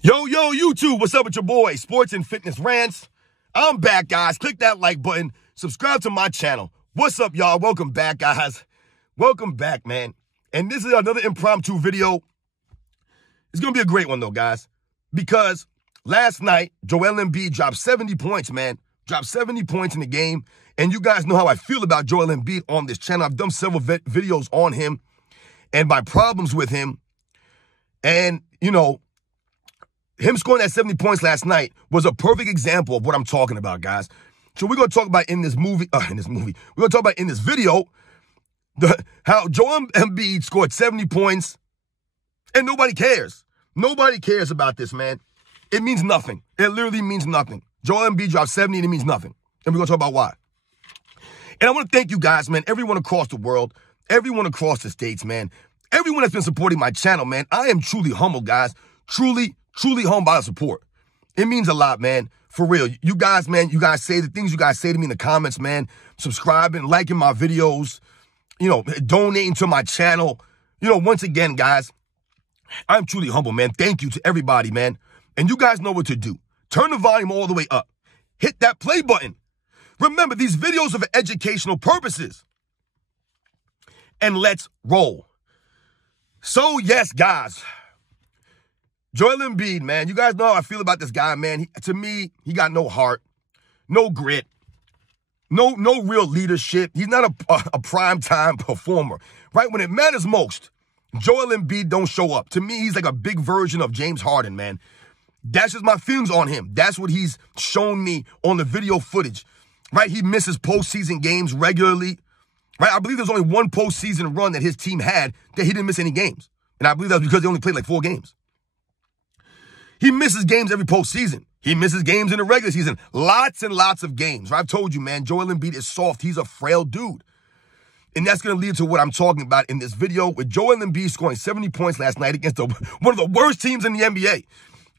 Yo, YouTube, what's up with your boy? Sports and Fitness Rants. I'm back, guys. Click that like button. Subscribe to my channel. What's up, y'all? Welcome back, guys. Welcome back, man. And this is another impromptu video. It's going to be a great one, though, guys. Because last night, Joel Embiid dropped 70 points, man. Dropped 70 points in the game. And you guys know how I feel about Joel Embiid on this channel. I've done several videos on him and my problems with him. And, you know, him scoring that 70 points last night was a perfect example of what I'm talking about, guys. So we're going to talk about in this video, how Joel Embiid scored 70 points and nobody cares. Nobody cares about this, man. It means nothing. It literally means nothing. Joel Embiid dropped 70 and it means nothing. And we're going to talk about why. And I want to thank you guys, man, everyone across the world, everyone across the states, man, everyone that's been supporting my channel, man. I am truly humbled, guys. Truly humbled by the support. It means a lot, man. For real. You guys, man, you guys say the things you guys say to me in the comments, man. Subscribing, liking my videos, you know, donating to my channel. You know, once again, guys, I'm truly humble, man. Thank you to everybody, man. And you guys know what to do. Turn the volume all the way up. Hit that play button. Remember, these videos are for educational purposes. And let's roll. So, yes, guys. Joel Embiid, man, you guys know how I feel about this guy, man. To me, he got no heart, no grit, no real leadership. He's not a primetime performer, right? When it matters most, Joel Embiid don't show up. To me, he's like a big version of James Harden, man. That's just my feelings on him. That's what he's shown me on the video footage, right? He misses postseason games regularly, right? I believe there's only one postseason run that his team had that he didn't miss any games. And I believe that's because they only played like 4 games. He misses games every postseason. He misses games in the regular season. Lots and lots of games. Right? I've told you, man, Joel Embiid is soft. He's a frail dude. And that's going to lead to what I'm talking about in this video with Joel Embiid scoring 70 points last night against one of the worst teams in the NBA.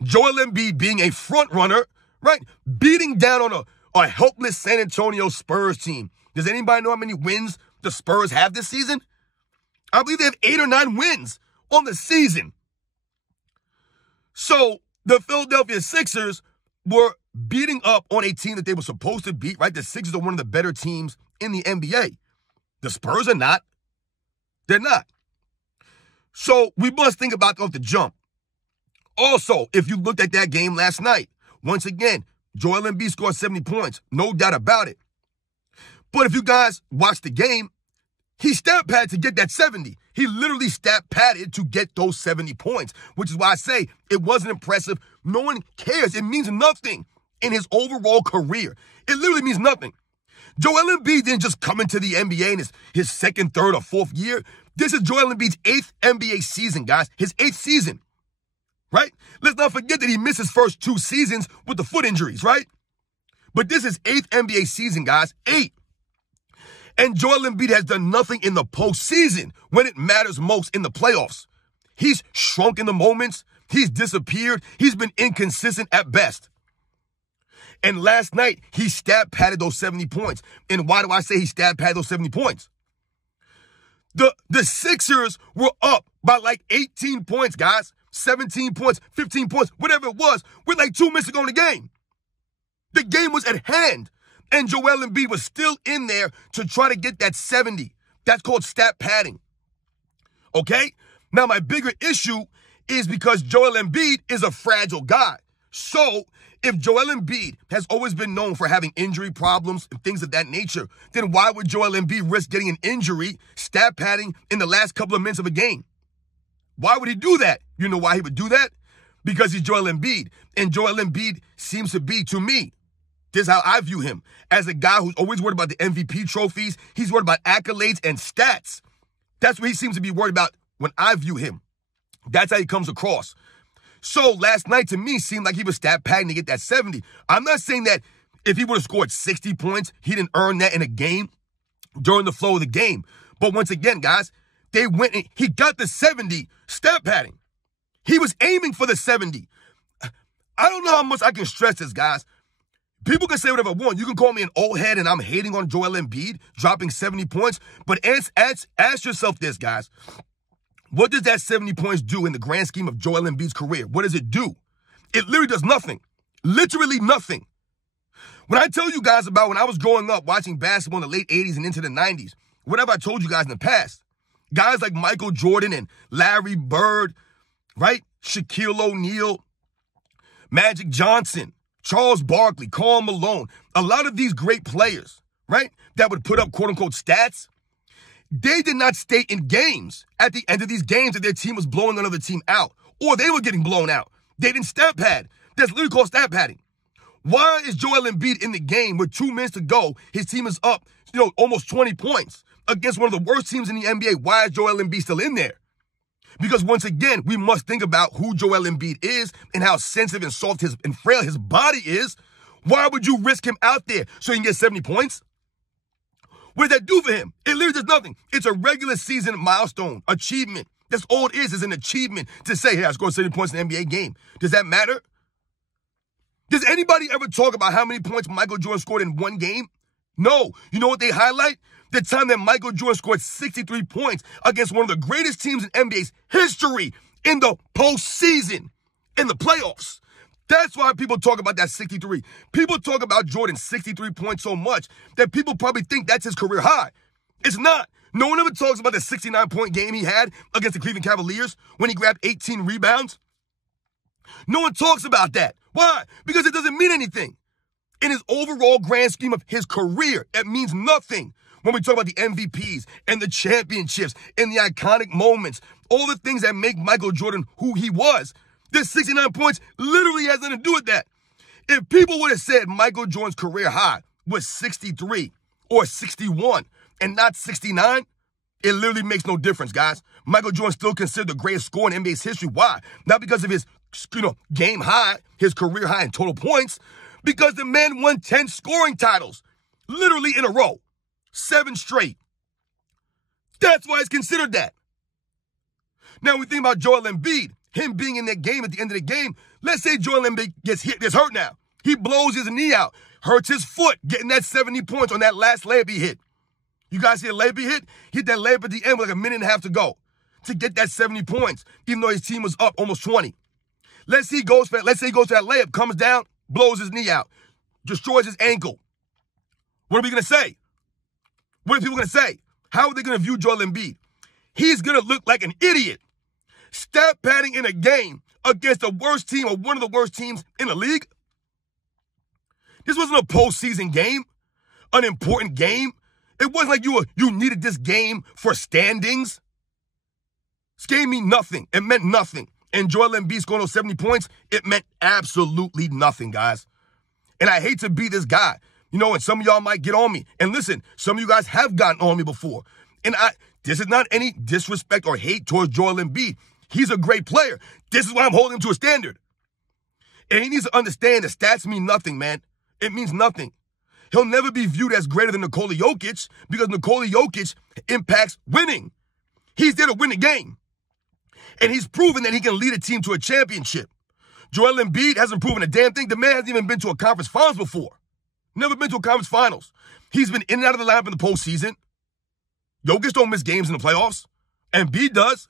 Joel Embiid being a front runner, right? Beating down on a helpless San Antonio Spurs team. Does anybody know how many wins the Spurs have this season? I believe they have 8 or 9 wins on the season. So the Philadelphia Sixers were beating up on a team that they were supposed to beat, right? The Sixers are one of the better teams in the NBA. The Spurs are not. They're not. So we must think about that off the jump. Also, if you looked at that game last night, once again, Joel Embiid scored 70 points. No doubt about it. But if you guys watch the game, he stat padded to get that 70. He literally stat padded to get those 70 points, which is why I say it wasn't impressive. No one cares. It means nothing in his overall career. It literally means nothing. Joel Embiid didn't just come into the NBA in his second, third, or fourth year. This is Joel Embiid's 8th NBA season, guys. His 8th season, right? Let's not forget that he missed his first 2 seasons with the foot injuries, right? But this is 8th NBA season, guys. 8. And Joel Embiid has done nothing in the postseason when it matters most in the playoffs. He's shrunk in the moments. He's disappeared. He's been inconsistent at best. And last night, he stat padded those 70 points. And why do I say he stat padded those 70 points? The Sixers were up by like 18 points, guys. 17 points, 15 points, whatever it was, with like 2 minutes to go in the game. The game was at hand. And Joel Embiid was still in there to try to get that 70. That's called stat padding. Okay? Now, my bigger issue is because Joel Embiid is a fragile guy. So, if Joel Embiid has always been known for having injury problems and things of that nature, then why would Joel Embiid risk getting an injury, stat padding in the last couple of minutes of a game? Why would he do that? You know why he would do that? Because he's Joel Embiid. And Joel Embiid seems to be, to me, this is how I view him, as a guy who's always worried about the MVP trophies. He's worried about accolades and stats. That's what he seems to be worried about when I view him. That's how he comes across. So last night to me seemed like he was stat padding to get that 70. I'm not saying that if he would have scored 60 points, he didn't earn that in a game during the flow of the game. But once again, guys, they went and he got the 70 stat padding. He was aiming for the 70. I don't know how much I can stress this, guys. People can say whatever I want. You can call me an old head and I'm hating on Joel Embiid dropping 70 points. But ask yourself this, guys. What does that 70 points do in the grand scheme of Joel Embiid's career? What does it do? It literally does nothing. Literally nothing. When I tell you guys about when I was growing up watching basketball in the late 80s and into the 90s, whatever I told you guys in the past, guys like Michael Jordan and Larry Bird, right? Shaquille O'Neal, Magic Johnson, Charles Barkley, Karl Malone, a lot of these great players, right, that would put up quote-unquote stats, they did not stay in games at the end of these games that their team was blowing another team out, or they were getting blown out. They didn't stat pad. That's literally called stat padding. Why is Joel Embiid in the game with 2 minutes to go? His team is up, almost 20 points against one of the worst teams in the NBA. Why is Joel Embiid still in there? Because once again, we must think about who Joel Embiid is and how sensitive and soft and frail his body is. Why would you risk him out there so he can get 70 points? What does that do for him? It literally does nothing. It's a regular season milestone, achievement. That's all it is an achievement to say, hey, I scored 70 points in an NBA game. Does that matter? Does anybody ever talk about how many points Michael Jordan scored in one game? No. You know what they highlight? The time that Michael Jordan scored 63 points against one of the greatest teams in NBA's history in the postseason, in the playoffs. That's why people talk about that 63. People talk about Jordan's 63 points so much that people probably think that's his career high. It's not. No one ever talks about the 69-point game he had against the Cleveland Cavaliers when he grabbed 18 rebounds. No one talks about that. Why? Because it doesn't mean anything. In his overall grand scheme of his career, it means nothing. When we talk about the MVPs and the championships and the iconic moments, all the things that make Michael Jordan who he was, this 69 points literally has nothing to do with that. If people would have said Michael Jordan's career high was 63 or 61 and not 69, it literally makes no difference, guys. Michael Jordan still considered the greatest scorer in NBA's history. Why? Not because of his game high, his career high in total points, because the man won 10 scoring titles, literally in a row. 7 straight. That's why it's considered that. Now, we think about Joel Embiid, him being in that game at the end of the game. Let's say Joel Embiid gets hurt now. He blows his knee out, hurts his foot, getting that 70 points on that last layup he hit. You guys see a layup he hit? Hit that layup at the end with like a minute and a half to go to get that 70 points, even though his team was up almost 20. Let's say he goes to that layup, comes down, blows his knee out, destroys his ankle. What are we going to say? What are people going to say? How are they going to view Joel Embiid? He's going to look like an idiot. Stat padding in a game against the worst team or one of the worst teams in the league. This wasn't a postseason game, an important game. It wasn't like you needed this game for standings. This game meant nothing. It meant nothing. And Joel Embiid scoring those 70 points, it meant absolutely nothing, guys. And I hate to be this guy. And some of y'all might get on me. And listen, some of you guys have gotten on me before. And this is not any disrespect or hate towards Joel Embiid. He's a great player. This is why I'm holding him to a standard. And he needs to understand that stats mean nothing, man. It means nothing. He'll never be viewed as greater than Nikola Jokic because Nikola Jokic impacts winning. He's there to win the game. And he's proven that he can lead a team to a championship. Joel Embiid hasn't proven a damn thing. The man hasn't even been to a conference finals before. Never been to a conference finals. He's been in and out of the lineup in the postseason. Jokic don't miss games in the playoffs. Embiid does.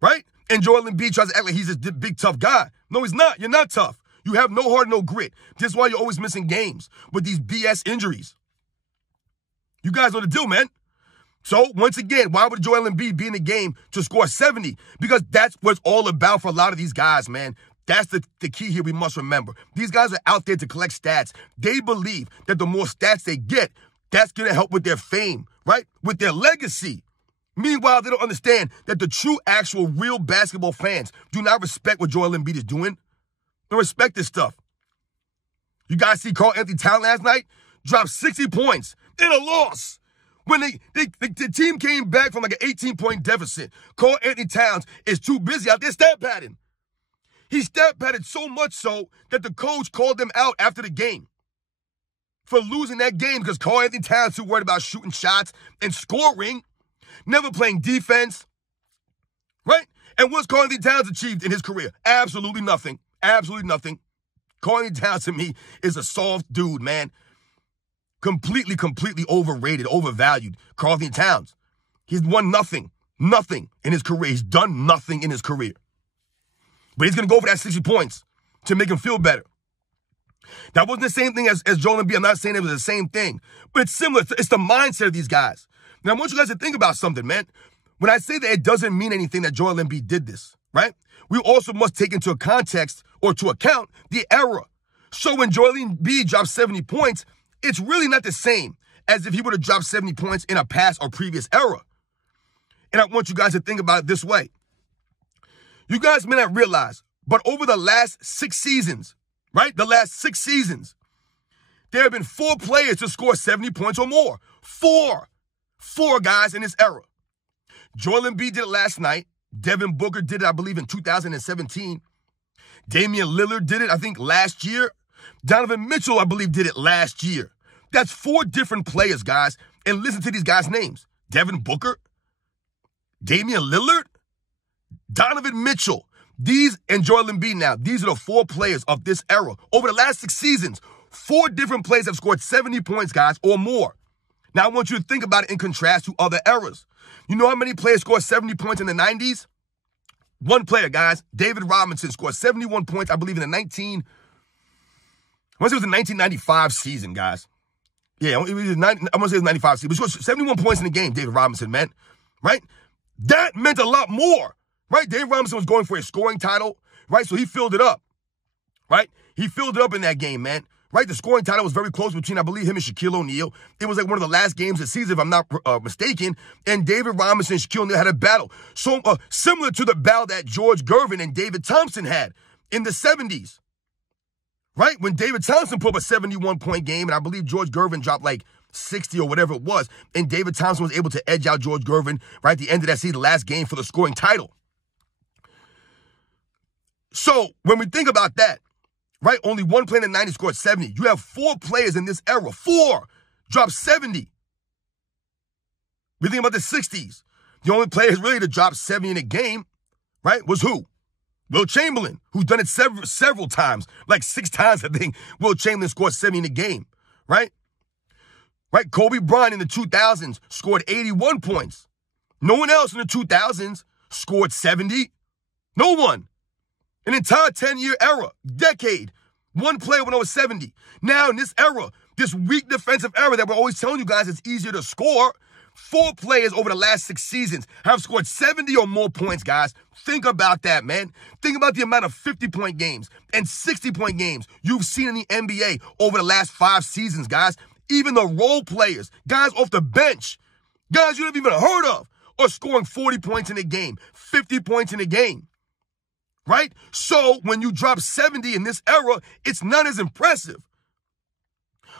Right? And Joel Embiid tries to act like he's this big, tough guy. No, he's not. You're not tough. You have no heart, no grit. This is why you're always missing games with these BS injuries. You guys know the deal, man. So, once again, why would Joel Embiid be in the game to score 70? Because that's what it's all about for a lot of these guys, man. That's the key here we must remember. These guys are out there to collect stats. They believe that the more stats they get, that's going to help with their fame, right? With their legacy. Meanwhile, they don't understand that the true, actual, real basketball fans do not respect what Joel Embiid is doing. They respect this stuff. You guys see Karl Anthony Towns last night? Dropped 60 points in a loss. When the team came back from like an 18-point deficit, Karl Anthony Towns is too busy out there stat padding. He stat padded so much so that the coach called them out after the game for losing that game because Karl Anthony Towns too worried about shooting shots and scoring, never playing defense, right? And what's Karl Anthony Towns achieved in his career? Absolutely nothing. Absolutely nothing. Karl Anthony Towns to me is a soft dude, man. Completely overrated, overvalued. Karl Anthony Towns. He's won nothing. Nothing in his career. He's done nothing in his career. But he's going to go for that 60 points to make him feel better. That wasn't the same thing as Joel Embiid. I'm not saying it was the same thing, but it's similar. It's the mindset of these guys. Now, I want you guys to think about something, man. When I say that it doesn't mean anything that Joel Embiid did this, right? We also must take into context or to account the era. So when Joel Embiid dropped 70 points, it's really not the same as if he would have dropped 70 points in a past or previous era. And I want you guys to think about it this way. You guys may not realize, but over the last 6 seasons, right? The last 6 seasons, there have been 4 players to score 70 points or more. 4 guys in this era. Joel Embiid did it last night. Devin Booker did it, I believe, in 2017. Damian Lillard did it, I think, last year. Donovan Mitchell, I believe, did it last year. That's 4 different players, guys. And listen to these guys' names. Devin Booker, Damian Lillard, Donovan Mitchell. These and Joel Embiid now. These are the 4 players of this era. Over the last 6 seasons, 4 different players have scored 70 points, guys, or more. Now, I want you to think about it in contrast to other eras. You know how many players scored 70 points in the 90s? 1 player, guys. David Robinson scored 71 points, I believe, in the 1995 season, guys. Yeah, I'm going to say it was 95 season. But he scored 71 points in the game, David Robinson, man. Right? That meant a lot more. Right? David Robinson was going for a scoring title. Right? So he filled it up. Right? He filled it up in that game, man. Right? The scoring title was very close between, I believe, him and Shaquille O'Neal. It was like one of the last games of the season, if I'm not mistaken. And David Robinson and Shaquille O'Neal had a battle. So similar to the battle that George Gervin and David Thompson had in the 70s. Right? When David Thompson put up a 71-point game, and I believe George Gervin dropped like 60 or whatever it was, and David Thompson was able to edge out George Gervin right at the end of that season, the last game for the scoring title. So when we think about that, right, only 1 player in the 90s scored 70. You have 4 players in this era. 4 dropped 70. We think about the 60s. The only players really to drop 70 in a game, right, was who? Will Chamberlain, who's done it several times, like 6 times, I think. Will Chamberlain scored 70 in a game, right? Right? Kobe Bryant in the 2000s scored 81 points. No one else in the 2000s scored 70. No one. An entire 10-year era, decade, 1 player went over 70. Now in this era, this weak defensive era that we're always telling you guys it's easier to score, 4 players over the last 6 seasons have scored 70 or more points, guys. Think about that, man. Think about the amount of 50-point games and 60-point games you've seen in the NBA over the last 5 seasons, guys. Even the role players, guys off the bench, guys you haven't even heard of, are scoring 40 points in a game, 50 points in a game. Right? So when you drop 70 in this era, it's not as impressive.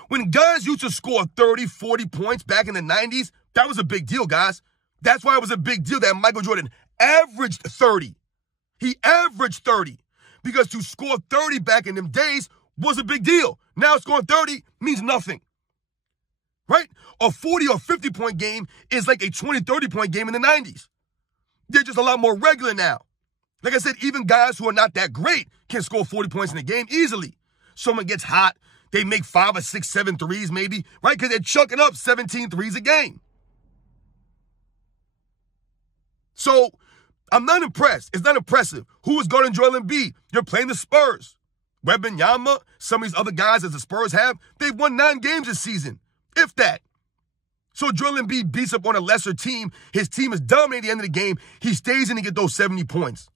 When guys used to score 30, 40 points back in the 90s, that was a big deal, guys. That's why it was a big deal that Michael Jordan averaged 30. He averaged 30 because to score 30 back in them days was a big deal. Now scoring 30 means nothing. Right? A 40 or 50-point game is like a 20, 30-point game in the 90s. They're just a lot more regular now. Like I said, even guys who are not that great can score 40 points in a game easily. Someone gets hot, they make 5 or 6, 7 threes maybe, right? Because they're chucking up 17 threes a game. So I'm not impressed. It's not impressive. Who is guarding Joel Embiid? You're playing the Spurs. Wembanyama, some of these other guys that the Spurs have, they've won 9 games this season, if that. So Joel Embiid beats up on a lesser team. His team is dominating at the end of the game. He stays in to get those 70 points.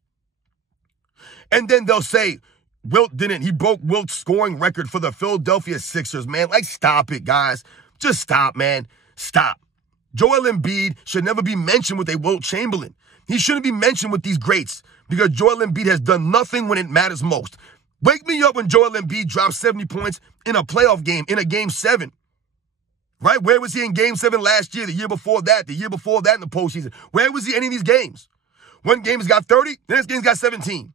And then they'll say, Wilt didn't. He broke Wilt's scoring record for the Philadelphia Sixers, man. Like, stop it, guys. Just stop, man. Stop. Joel Embiid should never be mentioned with a Wilt Chamberlain. He shouldn't be mentioned with these greats because Joel Embiid has done nothing when it matters most. Wake me up when Joel Embiid drops 70 points in a playoff game, in a Game 7. Right? Where was he in Game 7 last year, the year before that in the postseason? Where was he in any of these games? One game he's got 30, the next game's got 17.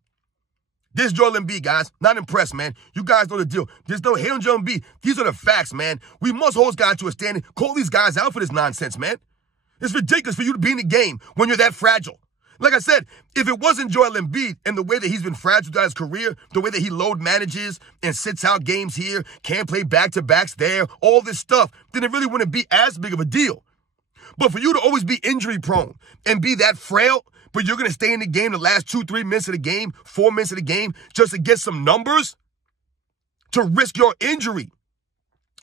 This is Joel Embiid, guys. Not impressed, man. You guys know the deal. There's no hate on Joel Embiid. These are the facts, man. We must hold guys to a standard. Call these guys out for this nonsense, man. It's ridiculous for you to be in the game when you're that fragile. Like I said, if it wasn't Joel Embiid and the way that he's been fragile throughout his career, the way that he load manages and sits out games here, can't play back-to-backs there, all this stuff, then it really wouldn't be as big of a deal. But for you to always be injury prone and be that frail, but you're going to stay in the game the last 2-3 minutes of the game, 4 minutes of the game, just to get some numbers, to risk your injury.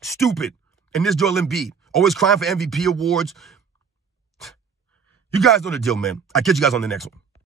Stupid. And this Joel Embiid, always crying for MVP awards. You guys know the deal, man. I'll catch you guys on the next one.